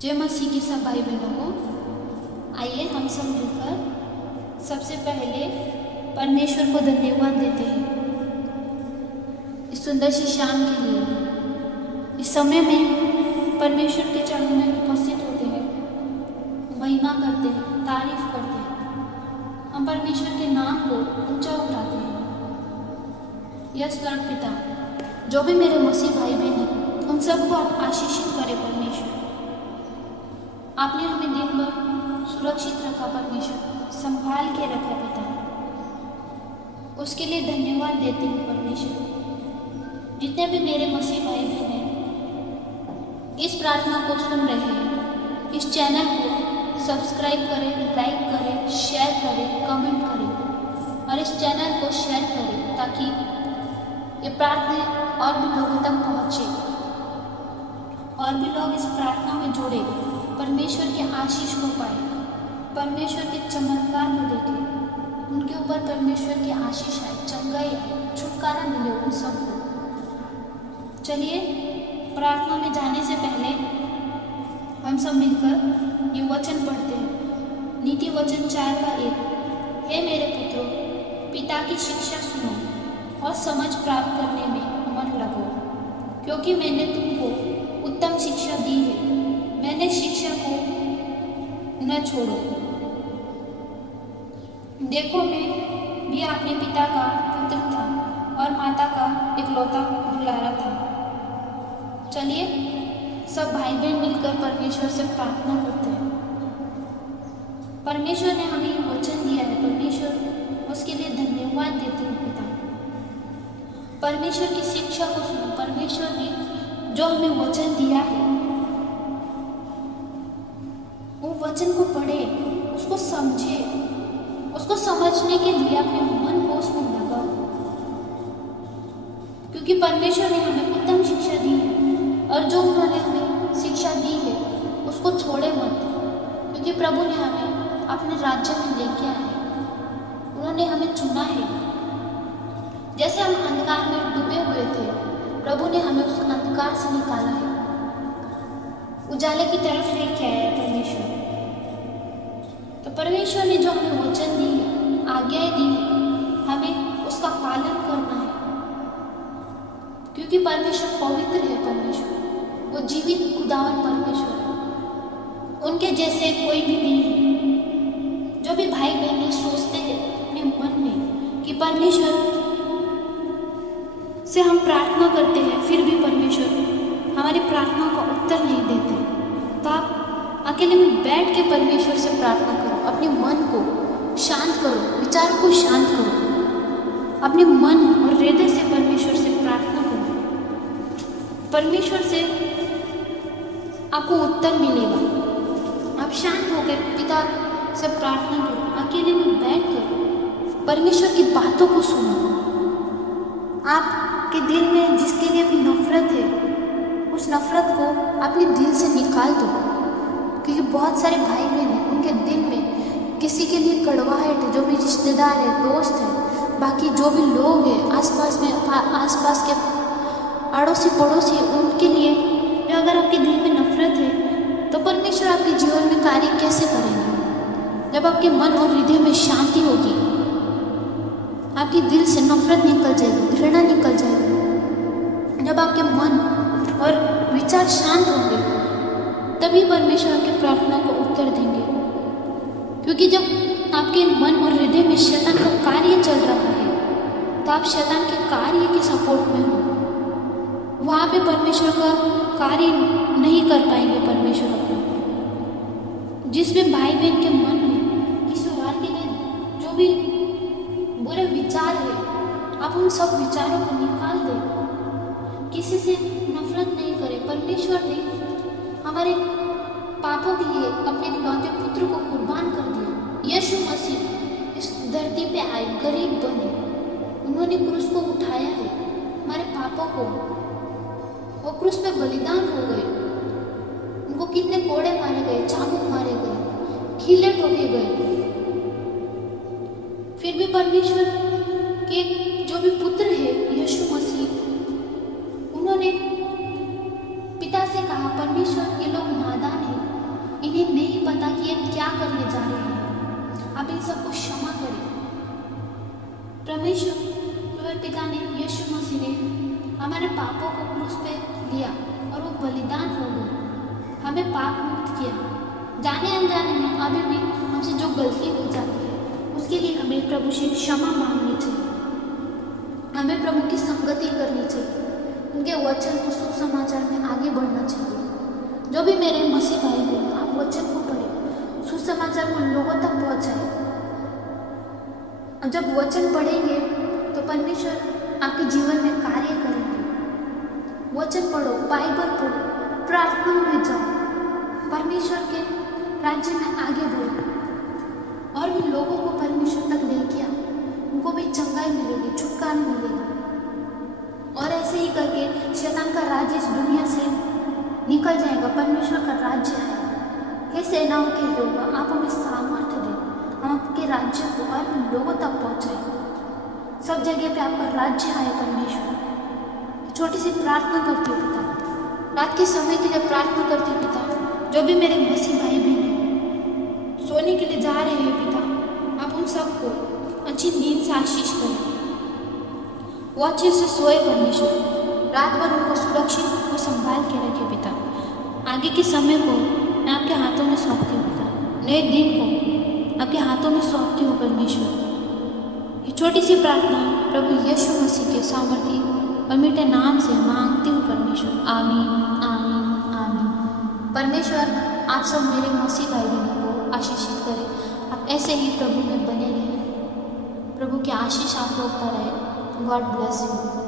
जय मसीह के सब भाई बहनों को। आइए हम सब मिलकर सबसे पहले परमेश्वर को धन्यवाद देते हैं इस सुंदर सी शाम के लिए। इस समय में परमेश्वर के चरणों में उपस्थित होते हैं, महिमा करते हैं, तारीफ करते हैं। हम परमेश्वर के नाम को ऊंचा उठाते हैं। यस लॉर्ड पिता, जो भी मेरे मसीह भाई बहन हैं उन सबको आप आशीषित करें परमेश्वर। आपने हमें दिन भर सुरक्षित रखा परमेश्वर, संभाल के रखा पिता, उसके लिए धन्यवाद देते हैं परमेश्वर। जितने भी मेरे मसीह भाई बहन हैं इस प्रार्थना को सुन रहे हैं, इस चैनल को सब्सक्राइब करें, लाइक करें, शेयर करें, कमेंट करें और इस चैनल को शेयर करें ताकि ये प्रार्थना और भी लोगों तक पहुँचे और भी लोग इस प्रार्थना में जुड़े, परमेश्वर के आशीष को पाए, परमेश्वर के चमत्कार को देखें, उनके ऊपर परमेश्वर की आशीष आए, चंगाई आए, छुटकारा मिले उन सबको। चलिए प्रार्थना में जाने से पहले हम सब मिलकर ये वचन पढ़ते हैं। नीति वचन 4:1। हे मेरे पुत्रों, पिता की शिक्षा सुनो और समझ प्राप्त करने में मन लगो, क्योंकि मैंने तुमको उत्तम शिक्षा दी है। मैंने शिक्षा को न छोड़ो। देखो, मैं भी अपने पिता का पुत्र था और माता का इकलौता दुलारा था। चलिए सब भाई बहन मिलकर परमेश्वर से प्रार्थना करते हैं। परमेश्वर ने हमें ये वचन दिया है, परमेश्वर उसके लिए धन्यवाद देते हैं पिता। परमेश्वर की शिक्षा को सुनो। परमेश्वर ने जो हमें वचन दिया है वो वचन को पढ़े, उसको समझे, उसको समझने के लिए अपने मन को उसमें लगाओ, क्योंकि परमेश्वर ने हमें उत्तम शिक्षा दी है और जो उन्होंने हमें शिक्षा दी है उसको छोड़े मत, क्योंकि प्रभु ने हमें अपने राज्य में लेके आए हैं। उन्होंने हमें चुना है। जैसे हम अंधकार में डूबे हुए थे, प्रभु ने हमें उस अंधकार से निकाला है, उजाले की तरफ लेके आया है परमेश्वर। तो परमेश्वर ने जो हमें वचन दी है, आज्ञाएं दी है, हमें उसका पालन करना है, क्योंकि परमेश्वर पवित्र है। परमेश्वर वो जीवित खुदावन परमेश्वर है, उनके जैसे कोई भी नहीं है। जो भी भाई बहन सोचते हैं अपने मन में कि परमेश्वर से हम प्रार्थना करते हैं फिर भी परमेश्वर हमारी प्रार्थना का उत्तर नहीं देते, तो आप अकेले में बैठ के परमेश्वर से प्रार्थना करो। अपने मन को शांत करो, विचारों को शांत करो, अपने मन और हृदय से परमेश्वर से प्रार्थना करो। परमेश्वर से आपको उत्तर मिलेगा। आप शांत होकर पिता से प्रार्थना करो, अकेले में बैठ कर परमेश्वर की बातों को सुनो। आपके दिल में जिसके लिए भी नफरत है, उस नफरत को अपने दिल से निकाल दो, क्योंकि बहुत सारे भाई बहन हैं उनके दिल में किसी के लिए कड़वाहट है। जो भी रिश्तेदार है, दोस्त है, बाकी जो भी लोग हैं आसपास में, आसपास के अड़ोसी पड़ोसी, उनके लिए अगर आपके दिल में नफरत है तो परमेश्वर आपके जीवन में कार्य कैसे करेंगे? जब आपके मन और हृदय में शांति होगी, आपके दिल से नफरत निकल जाएगी, घृणा निकल जाएगी। जब आपके मन और विचार शांत होंगे तभी परमेश्वर आपकी प्रार्थना को उत्तर देंगे, क्योंकि जब आपके मन और हृदय में शैतान का कार्य चल रहा है तो आप शैतान के कार्य के सपोर्ट में हो, वहाँ पे परमेश्वर का कार्य नहीं कर पाएंगे। परमेश्वर अपना जिस भी भाई बहन के मन में इस व्यवहार के लिए जो भी बुरे विचार है, आप उन सब विचारों को निकाल दें। किसी से नफरत नहीं करें। परमेश्वर ने हमारे पापों के लिए अपने इकलौते पुत्र को कुर्बान कर दिया। यीशु मसीह इस धरती पे आए, गरीब बने, उन्होंने क्रूस को उठाया है हमारे पापों को। वो क्रूस पे बलिदान हो गए, उनको कितने कोड़े मारे गए, चाबुक मारे गए, खीले ठोके गए, फिर भी परमेश्वर के जो भी पुत्र है यीशु मसीह, उन्होंने पिता से कहा, परमेश्वर ये लोग नादान हैं, क्या करने जा रहे हैं। आप इन सबको क्षमा करें। परमेश्वर पिता ने, यीशु मसीह ने हमारे पापों को क्रूस पे लिया और वो बलिदान हो गए, हमें पाप मुक्त किया। जाने अनजाने में अभी भी हमसे जो गलती हो जाती है उसके लिए हमें प्रभु से क्षमा मांगनी चाहिए। हमें प्रभु की संगति करनी चाहिए, उनके वचन को सुसमाचार में आगे बढ़ना चाहिए। जो भी मेरे मसीह भाई बहन, आप वचन को पढ़ें, सुसमाचार को लोगों तक पहुँचाएं। जब वचन पढ़ेंगे तो परमेश्वर आपके जीवन में कार्य करेंगे। वचन पढ़ो, बाइबल पढ़ो, प्रार्थना में जाओ, परमेश्वर के राज्य में आगे बढ़ो और भी लोगों को परमेश्वर तक लेके आओ। उनको भी चंगाई मिलेगी, छुटकारा मिलेगा। और ऐसे ही करके शैतान का राज्य इस दुनिया से निकल जाएगा, परमेश्वर का राज्य आएगा। हे सेनाओं के लोग, आप हमें सामर्थ्य दें, हम आपके राज्य को और भी लोगों तक पहुँचाएं। सब जगह पे आपका राज्य आए परमेश्वर। छोटी सी प्रार्थना करती हूँ पिता, रात के समय के लिए प्रार्थना करती हूँ पिता। जो भी मेरे मसीह भाई बहन सोने के लिए जा रहे हैं पिता, आप उन सबको अच्छी नींद से आशीष करें, वो अच्छे से सोए परमेश्वर। रात भर उनको सुरक्षित और संभाल के रखे पिता। आगे के समय को मैं आपके हाथों में सौंपती हूँ पिता, नए दिन को आपके हाथों में सौंपती हूँ परमेश्वर। ये छोटी सी प्रार्थना प्रभु यीशु मसीह के सामर्थी और मीठे नाम से मांगती हूँ परमेश्वर। आमीन, आमीन, आमीन। परमेश्वर आप सब मेरे मसीह भाई बहनों को आशीषित करें। आप ऐसे ही प्रभु में बने रहें। प्रभु की आशीष आप लोग पर है। God bless you.